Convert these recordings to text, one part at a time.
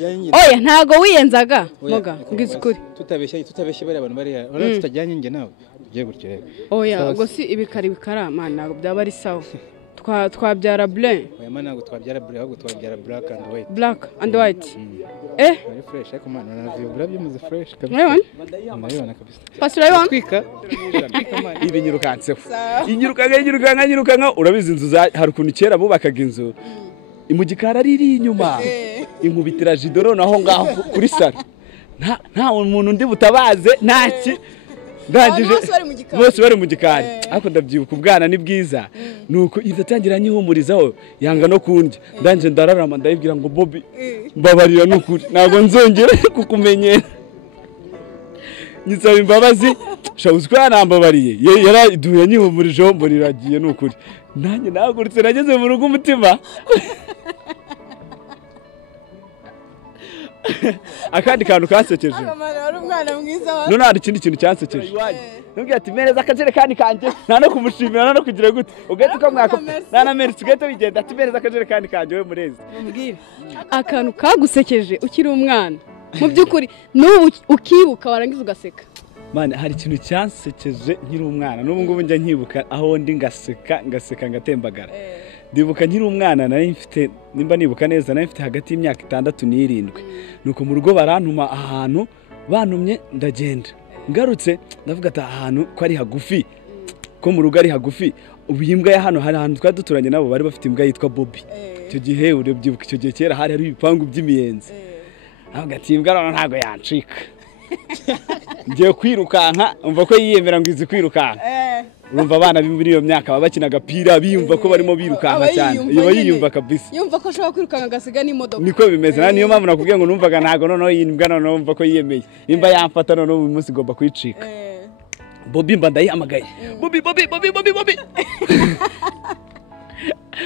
Oya ntago wiyenzaga moga ngize ukuri tutabeshye bari abantu bari uretse tutajyanye nge nawe tugiye gutyo rero oya ngo si ibikari bikara man ntago byaba ari sawa twabyara blanc oya man ntago twabyara blanc ahubwo twabyara black and white ari fresh ariko man naravyo urabyumuze fresh kabisa nayibona kabisa pasura yibona twika man ibinyirukanseho inyirukanga urabizi inzu hari ukuntu kera bubakaga inzu imugikara riri inyuma inkubitira jidoro naho ngaho kuri sara nta umuntu ndi butabaze ntaki ndangije bose bari mu gikari ariko ndabyibuka ubwana ni bwiza nuko izatangira nyihumurizaho yanga no kundya ndanje ndararama ndayibwira ngo Bobby mbabarira nukuri ntago nzongera kukumenyera nyisaba imbabazi shawuzwa nambabariye yaraduye nyihumurijeho mboniragiye nukuri nanjye nagurutse nageze mu rugo umutima akandi kantu kasekeje ari umwana mwiza wa none hari ikindi kintu cyansekeje nubwiye ati mereza akajerekani kanje nta no kumushimira no kugira gute ugahita ukamwaka nana mereza ugahita bigenda ati mereza akajerekani kanje we murezi mbwira akantu kagusekeje ukiri umwana mu byukuri n'ubu ukibuka warangiza ugaseka mane hari ikintu cyansekeje nkiri umwana n'ubu ngubu njya nkibuka aho ndi ngaseka ngatembagara ndibuka nkiri umwana nari mfite nimba nibuka neza nari mfite hagati y'imyaka 6 n'7 nuko mu rugo barantuma ahantu bantumye ndagenda ngarutse ndavuga ati ahantu ko ari hagufi ko mu rugo ari hagufi ubimbwa ya hano hari ahantu twaduturanye nabo bari bafite imbwa yitwa Bobby icyo gihe urebyibuka icyo gihe kera hari ibipangu by'imiyenzi avuga ati imbwa ntago yancika ngiye kwirukanka umva ko yiyemera ngo izi kwirukanka urumva abana muri iyo myaka baba bakina agapira biyumva ko barimo birukanka cyane iyo yiyumva kabisa yumva ko ashobora kwirukanka agasiga n'imodoka niko bimeze niyo mpamvu nakubwiye ngo numvaga ntago noneho yimbwa noneho umva ko yiyemeye imba yamfata noneho uyu munsi igomba kwicika Bobby mba ndayihamagaye Bobby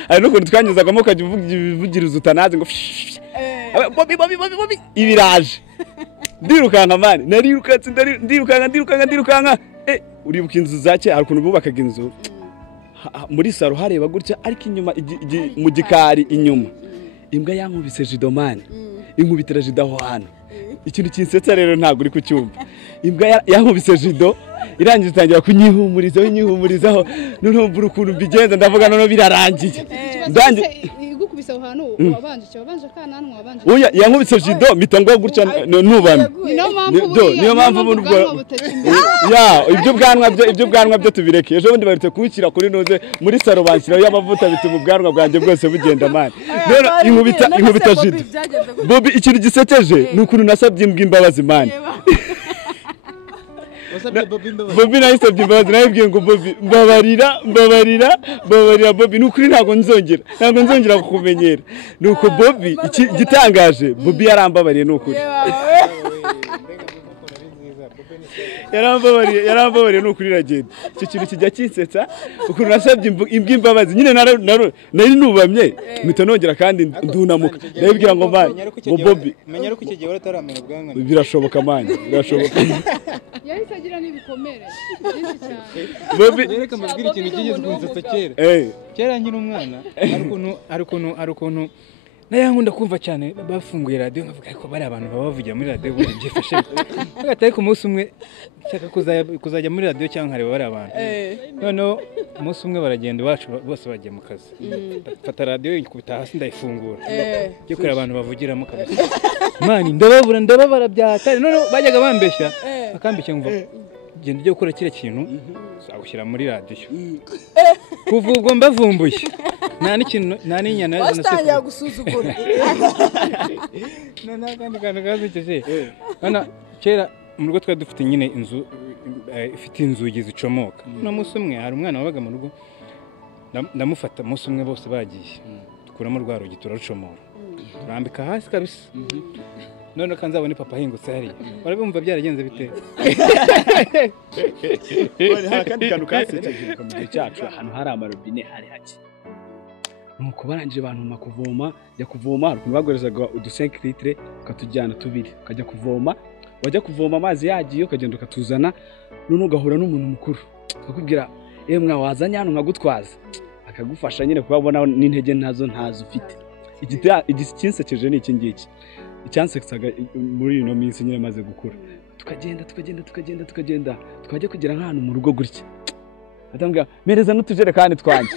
ari no kuntu twanyuzagamo ukajya uvugiriza utanazi ngo Bobby ibiraje ndirukanka mani narirukatse ndirukanka uribuka inzu zake hari ukuntu bubakaga inzu muri saro hareba gutya ariko inyuma mu gikari inyuma imbwa yankubise jidomani inkubitira jido aho hano ikintu kinsetsa rero ntago uri kucyumva imbwa yankubise jido irangiye itangira kunyihumurizaho noneho mbura ukuntu mbigenza ndavuga noneho birarangiye igukubise aho hantu wabanje kananwa wabanje oya yankubise jido mitangwa gutya nubamye niyo mpamvu muri ubwo ibyo bwanwa byo tubireke ejo bundi barite kuwukira kuri noze muri saro banshyiraho y'amavuta bituma ubwanwa bwanjye bwose bugenda mani rero inkubita jido Bobby ikintu gisekeje ni ukuntu nasabye imbwa imbabazi mani Bobby nayisabye imbabazi nayibwiye ngo Bobby mbabarira Bobby nukuri ntago nzongera kukumenyera nuko Bobby gitangaje Bobby yarambabariye nukuri yarambabariye nukuri ragenda icyo kintu kijya kinsetsa ukuntu nasabye imbwa imbabazi nyine nari nubamye mpita nongera kandi ndunamuka ndabibwira ngo mani ngo Bobby menya ko icyo gihe warataramenye ubwanwa birashoboka mani birashoboka yahise agira n'ibikomere byinshi cyane Bobby reka mubwire ikintu kigeze kunsetsa kera nkiri umwana hari ukuntu nayankunda kumva cyane bafunguye radio nkavuga ko bari abantu bavugira muri radio buri byifashe hagataye ku munsi umwe cyaka kuzajya muri radio cyangwa nkareba bari abantu noneho umunsi umwe baragenda iwacu bose bagiye mu kazi fata radio ikubita hasi ndayifungura cyo kuri abantu bavugiramo kabisa mani ndababara byatari noneho bajyaga bambeshya akambeshya ngumva genda ujye gukora kire kintu uzagushyira muri radio kuva ubwo mbavumbuye nta n'inyana wastangiye gusuzugura kandi kandi gazekeje bana kera mu rugo twari dufite nyine inzu ifite inzugi zicomoka no munsi umwe hari umwana wabaga mu rugo ndamufata munsi umwe bose bagiye dukuramo rwa rugi turarucomora turambika hasi kabisa none kanzabone papa ahingutse hari barabumva byaragenze bite hari kandi kantu kasekeje mu gihe cyacu ahantu hari amarobine hari haki nuko barangije abantu kuvoma ya kuvoma hari bagorezaga udu 5 litre ukatujyana tubiri ukajya kuvoma wajya kuvoma amazi yagiye ukagenda ukatuzana none ugahura n'umuntu mukuru akakubwira mwa wazanye hano nkagutwaza akagufasha nyine kubabona n'intege ntazo ufite igikinsekeje ni iki ngiki icyanseksaga muri ino minsi nyine maze gukura tukagenda twajya kugera nk'ahantu mu rugo gutya atambwira mereza n'utujerekani twanjye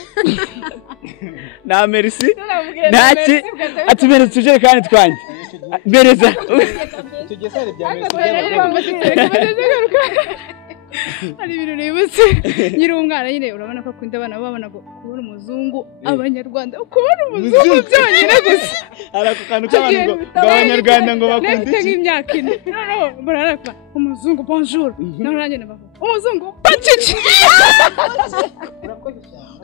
na merci ntaki ati mereza utujerekani twanjye mereza tugesare bya merci hari ibintu nibutse nyiri umwana nyine urabona ko akunda abana babona ngo kubona umuzungu abanyarwanda kubona umuzungu byonyine gusa arako kantu k'abantu ngo abanyarwanda ngo bakunda iki imyaka ine no bararapa umuzungu bonjour no nanjye nabavuga umuzungu pacici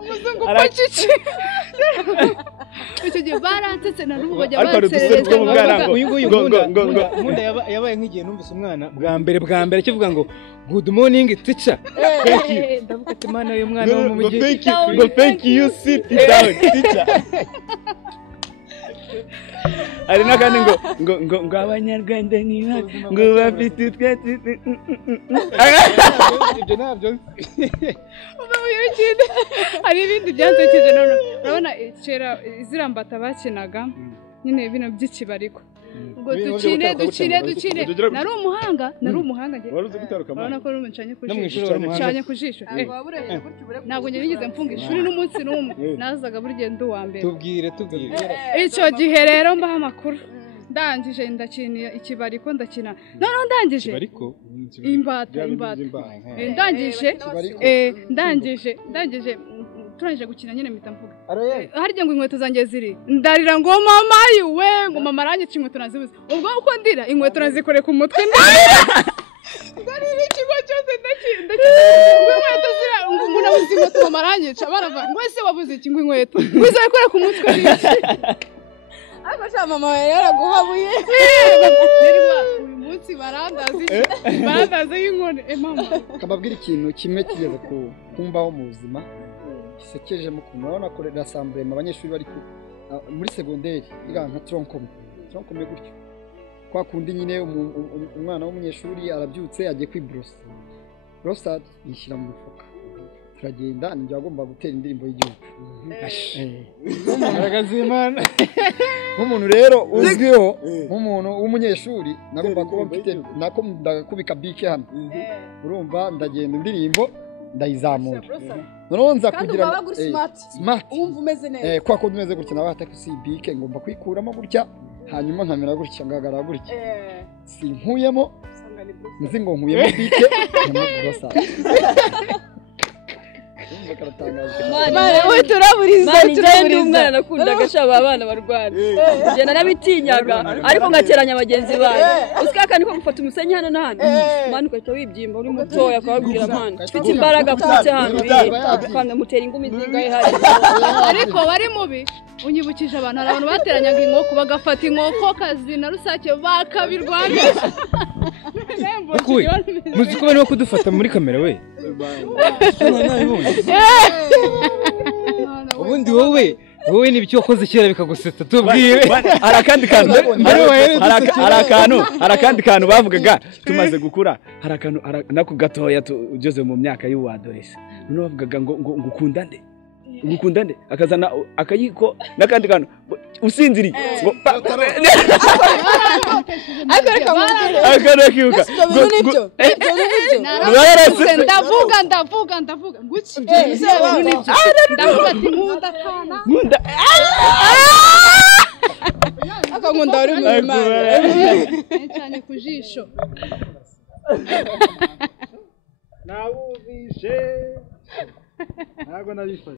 umuzungu pacici icyo gihe barantetse na n'ubu bajya batserereza nkunda yabaye nk'igihe numvise umwana bwa mbere kivuga ngo good morning teacher thank you ndavuga ati mana uyu mwana wo mu mujyi ngo thank you sit down teacher ari nakandi ngo abanyarwanda niba ngo bafite twese ibyo nabyo hari ibindi byansekeje none urabona kera izirambata bakinaga nyine bino by'ikibariko ngo dukine nari umuhanga waruzi gutaruka urabona ko ncanye ku jisho ntabwo nigeze mfunga ishuri n'umunsi n'umwe nazaga buri gihe ndi uwa mbere tubwire icyo gihe rero mbaha amakuru ndangije ndakina ikibariko ndakina noneho ndangije imbata ndangije turangije gukina nyine mpita mvuga harya ngo inkweto zanjye ziri ndarira ngo mama yiwe ngo mama aranyica inkweto nazibuze ubwo uko ndira inkweto nazikore ku mutwe ndarira ikigo cyose ndakina inkweto zira ngo umuntu abuze inkweto mama aranyica baravuga ngo ese wabuze iki ngo inkweto ngo izakore ku mutwe ariko sha mama yaraguhabuye uyu munsi barandaze y'inkone mama kababwira ikintu kimwe kigeze kumbaho mu buzima gisekeje mu kumubona ko rassemblema abanyeshuri bari muri secondaire iranka troncome gutyo kwa kundi nyine umwana w'umunyeshuri arabyutse agiye kwibrosa brosa yishyira mu mufuka turagenda ninjye wagomba gutera indirimbo y'igihugu aragazimana nk'umuntu rero uzwiho nk'umuntu w'umunyeshuri nagomba kuba mfite nako ndakubika bike hano urumva ndagenda indirimbo ndayizamura noneho nza kugira ngo smart wumva umeze neza kwa kundi umeze gutya nawe hataka usibike ngomba kwikuramo gutya hanyuma nkamera gutya ngagara gutya sinkuyemo nzi ngo nkuyemo bike nkamubrosa we turaburiza umwana nakundaga shaba abana barwana je narabitinyaga ariko ngateranya abagenzi bayo usikaka niko gufata umusenyi hano na hano mwana ukahita wibyimba uri mutoya akababwira mwana ufite imbaraga kutse hano kandi mutera ingumi zingahe hari ariko bari mubi unyibukije abantu bateranyaga inkoko bagafata inkoko kazi na rusake bakabirwanisha muzi ko bari kudufata muri kamera we ubundi wowe n'ibyo wakoze kera bikagusetsa tubwire harakandi kantu bavugaga tumaze gukura harakantu nako gatoya ugeze mu myaka y'uwadorese none bavugaga ngo ngukunda nde akazana akayiko nakandi kantu usinziriye ngo akarekiuka ndavuga nguki ndavuga ati nkunda akangunda ari mu Imana cyane ku jisho nawubishe ntago nabifashe